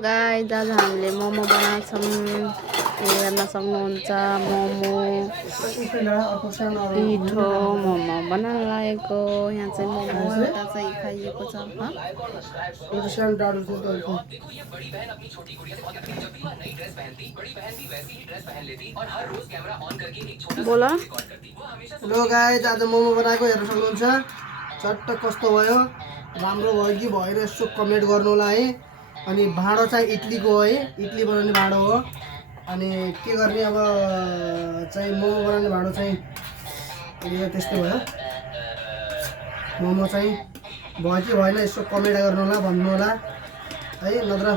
Guys आज हामीले मोमो बनाउँछौँ हेर्न सक्नुहुन्छ मोमो पिठो मोमो बनाउन लागेको यहाँ चाहिँ मोमो एउटा चाहिँ खाइएको छ बोल हेलो गाइस आज मोमो बनाएको हेर्न सक्नुहुन्छ चट्ट कस्तो भयो राम्रो भयो कि भएन यसो कमेन्ट गर्नु होला है अनि भाँडो चाहिँ इडलीको हो है इडली बनाउने भाँडो हो अनि के गर्ने अब चाहिँ मोमो बनाउने भाँडो चाहिँ त्यस्तै भयो मोमो चाहिँ भयो कि भएन यसो कमेन्ट गर्नु होला भन्नु होला है नत्र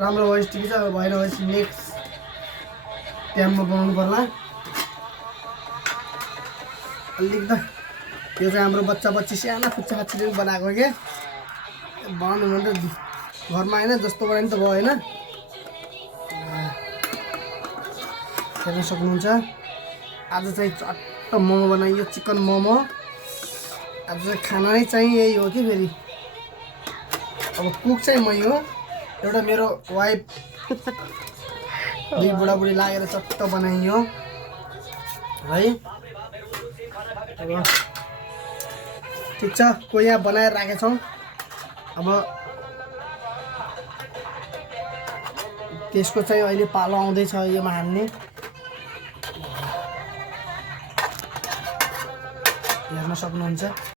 राम्रो भयो ठिक छ भएन भने नेक्स्ट टाइममा बनाउनु पर्ला अलिक त यो चाहिँ हाम्रो बच्चा बच्ची सानो खुच्चा खाच्चीले पनि बनाएको के बनाउनु भने त घरमा होइन जस्तो बनायो नि त भयो होइन हेर्न सक्नुहुन्छ आज चाहिँ चट्ट मोमो बनाइयो चिकन मोमो आज चाहिँ खाना नै चाहिँ यही हो कि फेरि अब कुक चाहिँ मै हो एउटा मेरो वाइफ दुई बुढाबुढी लागेर चट्ट बनाइयो है अब ठिक छ कोही यहाँ बनाएर राखेछौँ अब त्यसको चाहिँ अहिले पालो आउँदैछ योमा हान्ने हेर्न सक्नुहुन्छ।